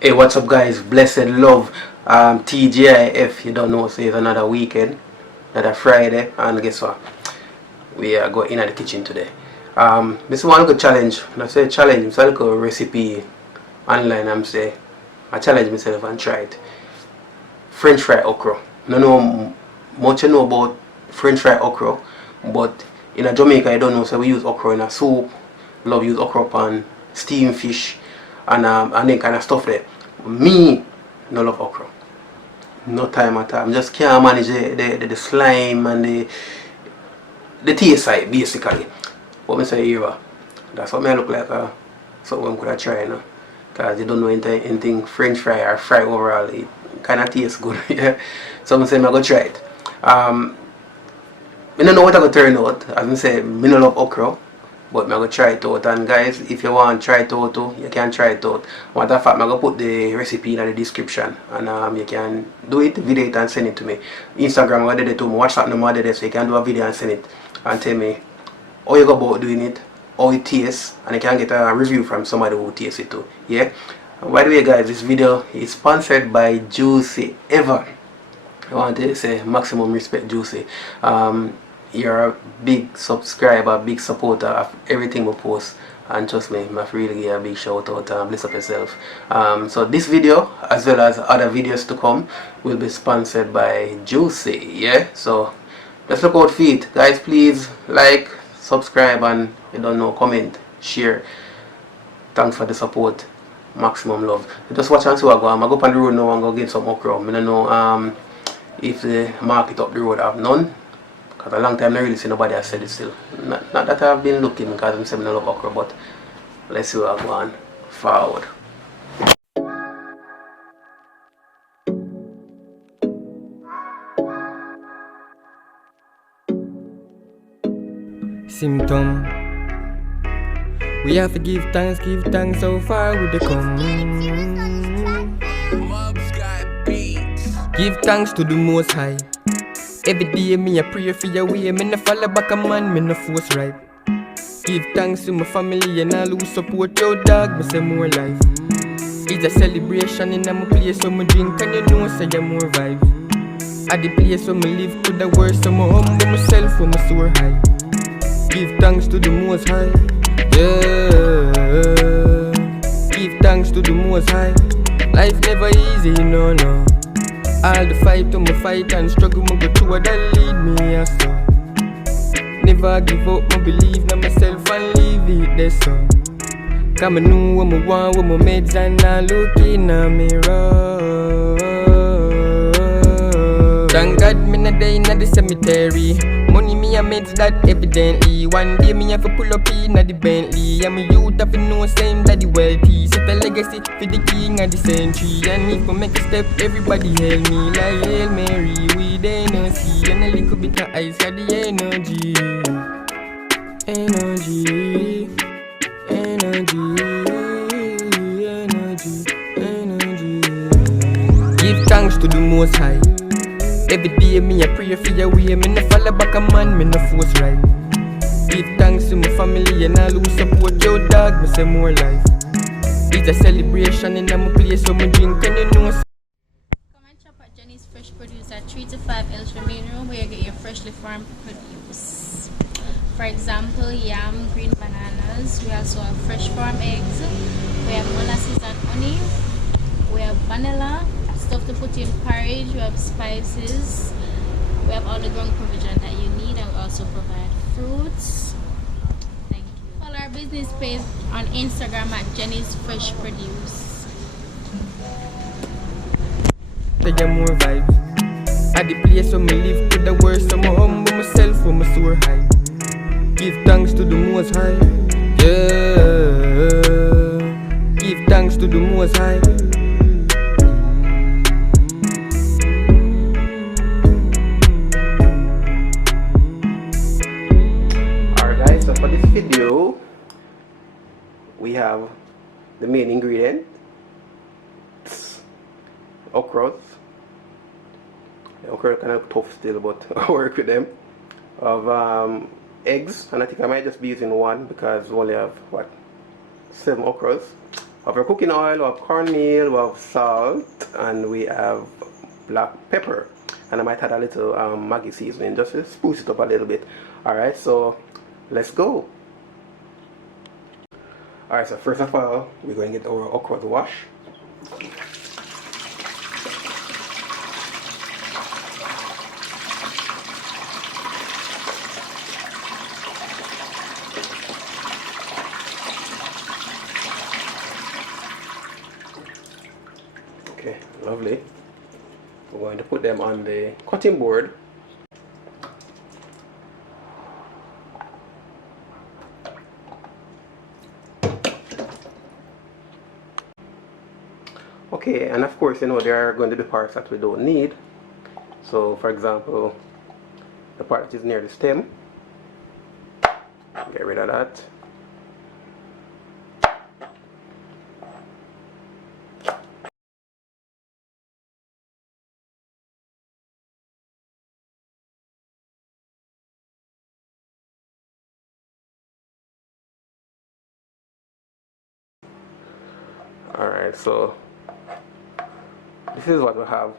Hey, what's up, guys? Blessed love. TGIF, you don't know, so it's another weekend, another Friday, and guess what? We are going in at the kitchen today. This one good challenge. When I say challenge, it's like a recipe online. I'm say I challenge myself and try it. French fry okra. I don't know much you know about French fry okra, but in a Jamaica, I don't know. So we use okra in a soup. Love use okra pan, steamed fish, and then kind of stuff there. Me, no love okra. No time at all. I just can't manage the slime and the taste side basically. What me say here, that's what me look like something I could have tried now. Because you don't know anything French fry or fry overall. It kind of tastes good. Yeah. So I say I'm going to try it. I don't know what I'm going to turn out. As I say, I don't love okra. But I'm going to try it out. And guys, if you want to try it out too, you can try it out. Matter of fact, I'm going to put the recipe in the description. And you can do it, video it and send it to me. Instagram, I'm going to do it to me. WhatsApp number there, so you can do a video and send it. And tell me how you go about doing it, how it tastes, and you can get a review from somebody who tastes it too. Yeah. And by the way, guys, this video is sponsored by Juicy Ever. I want to say maximum respect, Juicy. You're a big subscriber, big supporter of everything we post, and trust me, I really give a big shout out and bless up yourself. So this video, as well as other videos to come, will be sponsored by Juicy. Yeah, so let's look out for it, guys. Please like, subscribe, and you don't know, comment, share. Thanks for the support. Maximum love. Just watch and see what I go. I'm going to go on the road now and go get some okra. I don't know if the market up the road have none. Because a long time I really see nobody has said it still. Not that I've been looking because I'm saying I love okra, but let's see what I go on forward. Symptom. We have to give thanks so far with the come. Give thanks to the Most High. Every day me a pray for your way. Me no follow back a man, me no force right. Give thanks to my family and all who support your dog, me say more life. It's a celebration in my place so me drink and you know say you more vibe. At the place where me live to the worst so me humble myself when me soar high. Give thanks to the Most High. Yeah. Give thanks to the Most High. Life never easy, no. All the fight to my fight and struggle me go through that lead me as so. Never give up, me believe in myself and leave it there so. Cause me know what me want, what my meds and I look in a mirror. Thank God me not die in the cemetery. Money me a meds that evidently. One day me have to pull up in the Bentley. I'm a youth have to know same that the wealthy. Set a legacy for the king of the century. And if I make a step, everybody hail me like Hail Mary. We they no see and a little bit of ice got the energy. Give thanks to the Most High. Every day me a pray for your way. Me no follow back a man, me no force right. Give thanks to my family and all who support your dog, me say more life. It's a celebration in my place so me drink and you know. Come and shop at Jenny's Fresh Produce at 3 to 5 Elstree Main Road where you get your freshly farmed produce. For example, yam, green bananas. We also have fresh farm eggs. We have molasses and honey. We have vanilla, stuff to put in porridge. We have spices. We have all the ground provision that you need, and we also provide fruits. Thank you. Follow our business page on Instagram at Jenny's Fresh Produce. They get more vibes. At the place where me live to the worst, so me humble myself when me soar high. Give thanks to the Most High. Yeah. Give thanks to the Most High. Alright, guys, so for this video, we have the main ingredient, okra. The okra kind of tough still, but I work with them. Of eggs, and I think I might just be using one because we only have what, 7 okras. have our cooking oil, we have cornmeal, we have salt, and we have black pepper. And I might add a little Maggi seasoning just to spruce it up a little bit. Alright, so let's go. Alright, so first of all, we're going to get our okra to wash. Okay, lovely. We're going to put them on the cutting board. Okay, and of course, you know, there are going to be parts that we don't need. So, for example, the part that is near the stem, get rid of that. Alright, so this is what we have.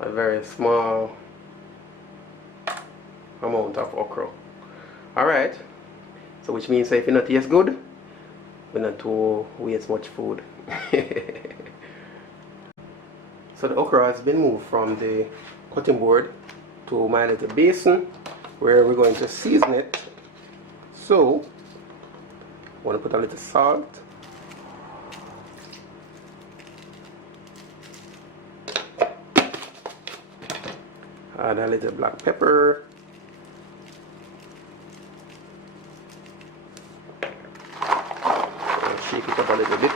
A very small amount of okra. Alright, so which means if it not taste good, we not to waste much food. So the okra has been moved from the cutting board to my little basin where we're going to season it. So I want to put a little salt, add a little black pepper, and shake it up a little bit.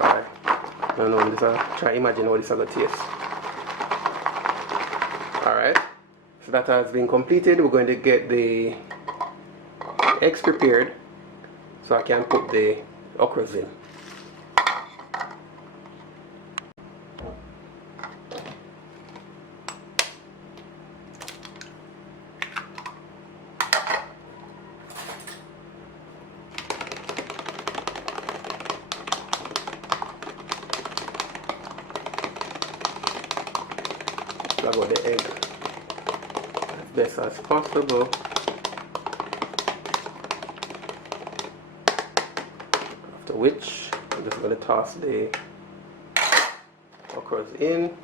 I don't know, try imagine how this is going to taste. Alright, so that has been completed. We're going to get the eggs prepared so I can put the okras in. Plug out the egg as best as possible. After which, I'm just going to toss the okras in.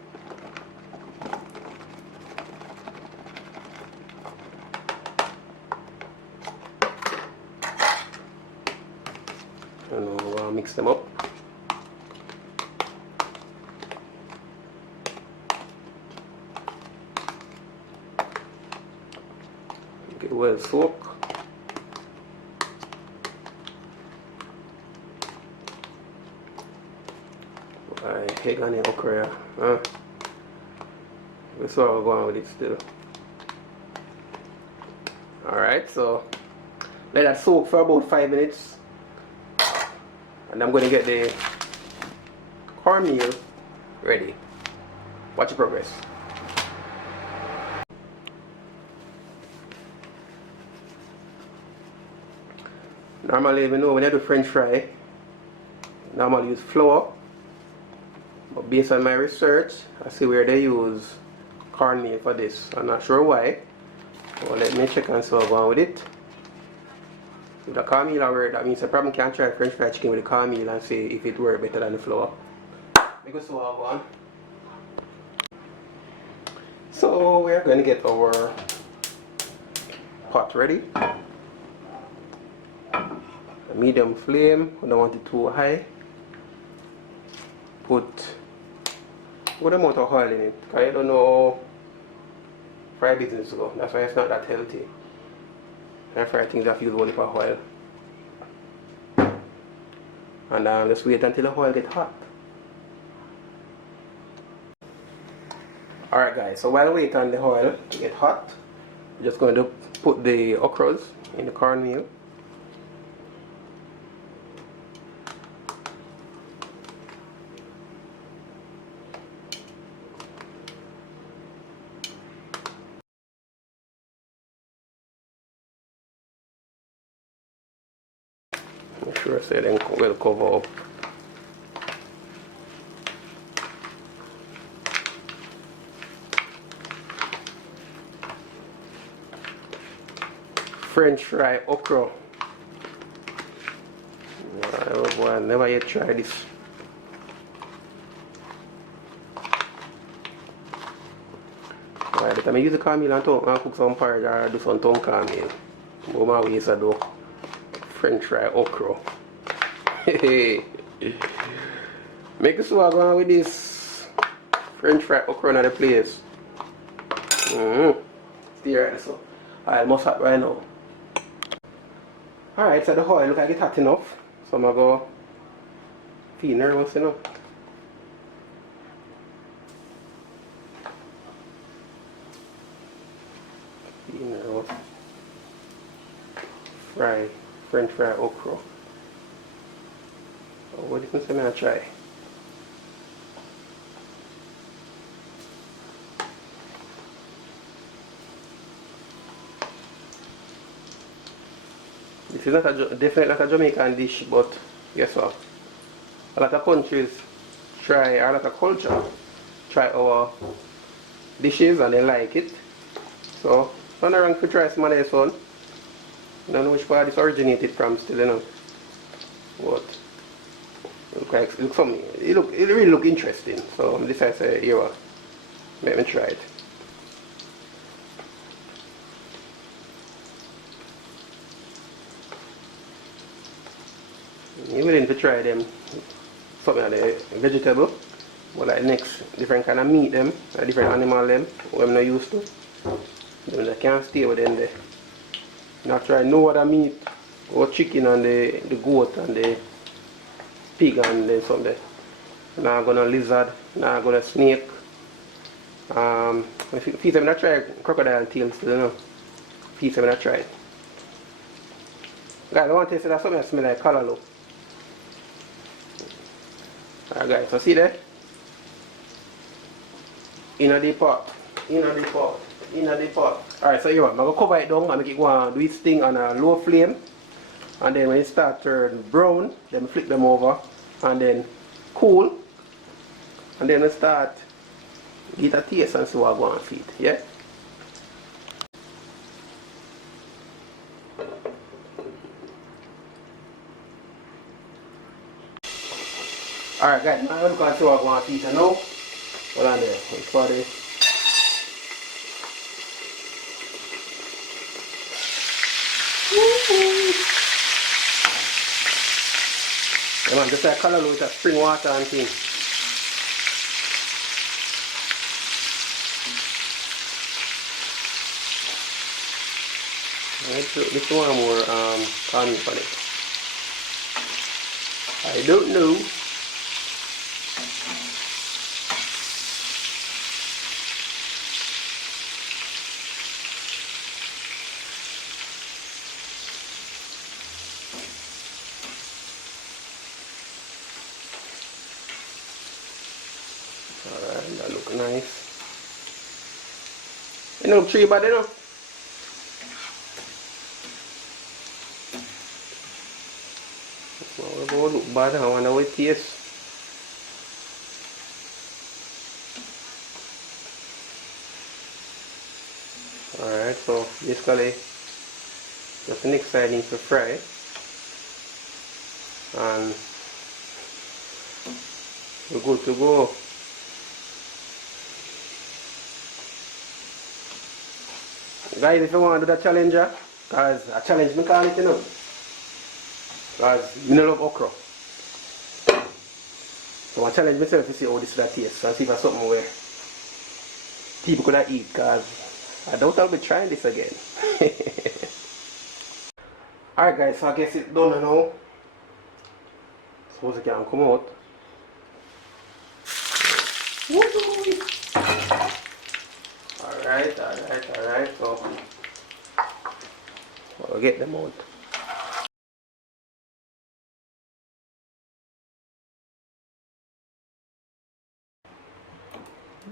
And we'll mix them up. Get well soak. I hate on the okra. That's why I'm going with it still. Alright, so let that soak for about 5 minutes. And I'm going to get the cornmeal ready. Watch the progress. Normally, you know, when I do French fry, normally use flour. But based on my research, I see where they use cornmeal for this. I'm not sure why. Well, let me check and see what's going with it. If the cornmeal work, that means I probably can try French fried chicken with the cornmeal and see if it works better than the flour. Because so I'll go on. So we're going to get our pot ready. A medium flame, we don't want it too high. Put good amount of oil in it, because I don't know fry business to go. That's why it's not that healthy. I fry things that use only for oil. And just wait until the oil gets hot. Alright guys, so while we wait on the oil to get hot, we're just going to put the okras in the cornmeal. sure so then we'll cover up. French fry okra. Oh boy, I never yet tried this. Alright, but I use the cornmeal and cook some porridge or do some tongue cornmeal. Go my ways I do French fry okra. Make it so I go on with this French fry okra in the place. Stay right so. Alright, must hot right now. Alright, so the oil look like it's hot enough. So I'm gonna go feel nervous, you know. Feel nervous. Fry, French fry okra. Oh, what do you think I'm gonna try? This is not definitely not a Jamaican dish, but guess what? A lot of countries try, or a lot of culture try our dishes and they like it. So, it's not wrong to try some of this one. I don't know which part this originated from still, you know. But it really look interesting. So I decided to say, here what, let me try it. You're willing to try them, something like the vegetable, but like next different kind of meat them, like different animal them, what I'm not used to. Then I can't stay with them there. Not try no other meat, or chicken and the goat and the pig and then something. Now I'm gonna lizard, now I'm gonna snake. Feet I'm not try crocodile tails, you know. Feet I'm not try. Guys, I want to taste that something that smells like callaloo. Alright guys, so see there? Inna the pot. Alright, so here I'm going to cover it down and make it go and do its thing on a low flame. And then when it starts to turn brown, then flip them over and then cool. And then we start get a taste and see what I go and feed. Yeah? Alright guys, now look and see what I go and feed now. Hold on there, wait for this. Yeah man, just like callaloo with a spring water and thing. Alright, so this one more cornmeal on it. I don't know. Alright, that look nice. You know, tree bad, you know. Well, we're going to look bad, I wonder what it tastes. Alright, so basically, just the next side needs to fry. And we're good to go. Guys, if you want to do the challenger, because a challenge me call it, you know. Because I love okra. So I challenge myself to see how this tastes and see if it's something where people could eat, because I doubt I'll be trying this again. Alright guys, so I guess it's done now. Suppose it can come out. Alright, so I'll get them out.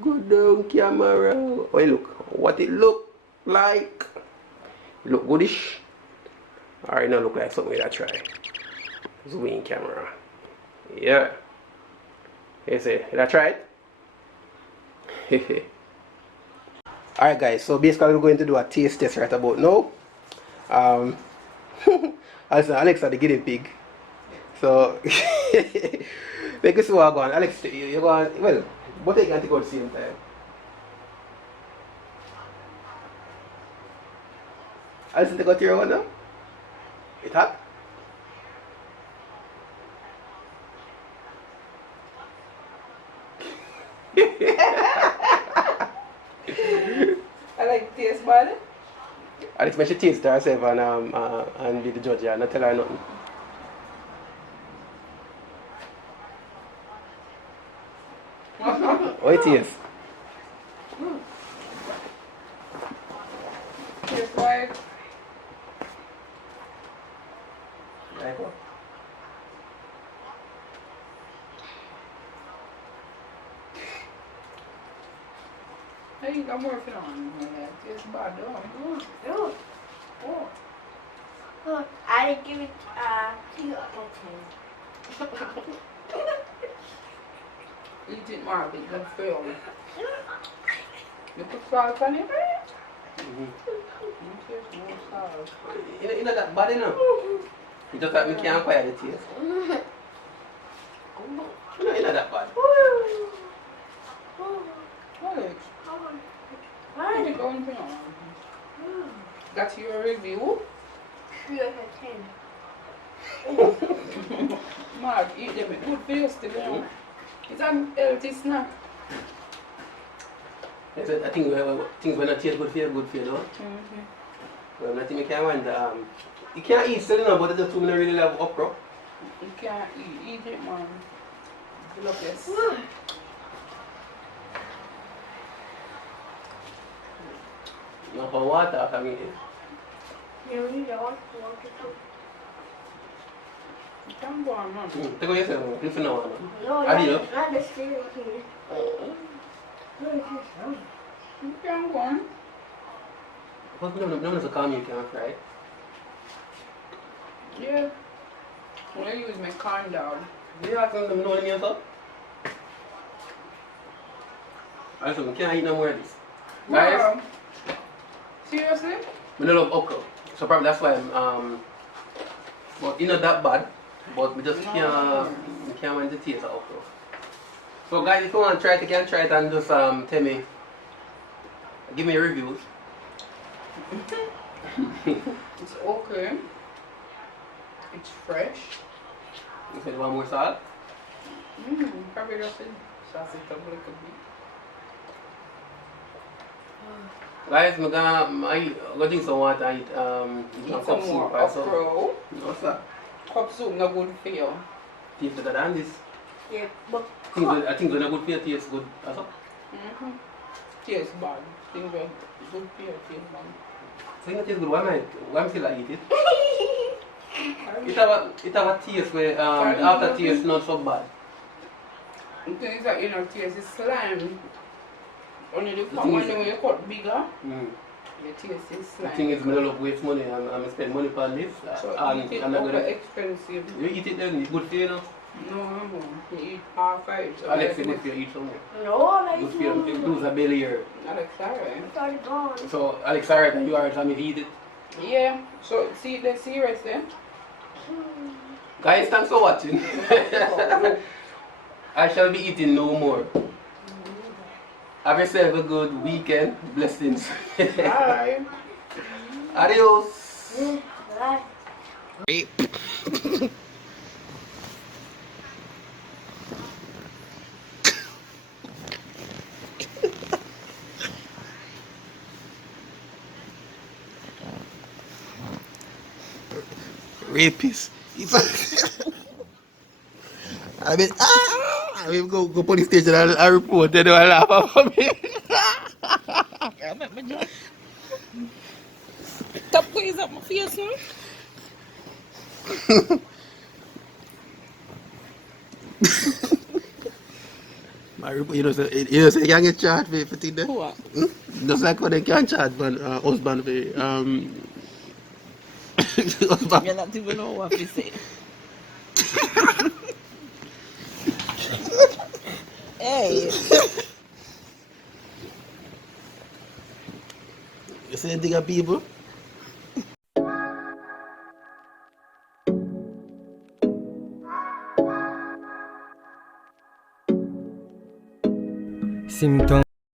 Good on camera. Oh look, what it look like. It look goodish. Alright, now look like something I try. Zoom in camera. Yeah. You see, did I try it? Alright guys, so basically we're going to do a taste test right about now. Alex are the guinea pig. So make us walk on. Alex, you're going, well, both you can take out at the same time. Alex, take out your one now. It hot? I like taste bad. Alex, when she taste herself and be the judge, yeah, not tell her nothing. What it is? Taste like Like what? I think I'm working on it. Taste bad though. Oh. Look, I give it 2 out of 10. Eat it more, be good for you. You put salt on it? You taste more salt. You know that bad enough? You just like me can't acquire the taste. You know that bad. Alex, what are you going on? That's your review? 3 out of 10. Mark, eat them. It's good for you still, you know. It's a healthy snack. I think things when I taste good for you, though. Well, I think you can't want you can't eat still, you know, but the two men really love okra. You can't eat it, man. Look, yes. You know, for water, I mean, You need to wash water too. You can go on, man. take out yourself, listen now. No, Adios. not the steering here. You can go on. But no one's a calm, you can't fry. Yeah. When I use my corn dog. You ask them know what I mean, sir? I said, we can't eat no more of this. Guys, Wow. Seriously? we don't love okra. So probably that's why but it's not that bad. But we just we can't want the taste of okra. So guys, if you want to try it, you can try it and just tell me, give me reviews. It's okay. It's fresh. You said you want more salt? Probably just sauce it up a little bit. Guys, I'm gonna drink some water and eat Eat cup some soup more or something. okra. No, sir. Cup soup not good for you. Taste better than this. Yeah, but I think when a good for you, taste good. That's all. Tastes bad. Things are good for you, taste bad. So it tastes good. Why am I still eat it? It have a taste where after taste not so bad. The things that you know taste is slime. Only the The cut thing when is- you cut bigger, Mm. the taste is The slime. thing is, I don't love waste money and I spend money on this. So And eat it I'm not over gonna. expensive. You eat it then, it's good for you, know. No, you eat half of it. Alex, it's good for you, eat some more. no, like Good for you, you lose a belly here. Alex, alright. it's already gone. So, Alex, alright, and you alright, I mean, eat it. Yeah, so see the serious then? Guys, thanks for watching. I shall be eating no more. Have yourself a good weekend. Blessings. Bye. Adios. Bye. Rapist. I mean, I mean, go police station and I report. They don't laugh at me. Stop going up my face, man. You know, you can't get charged for thing there. What? Just like when they can't charge husband for husband. You not even know what to say. Hey. You see anything of people? Symptom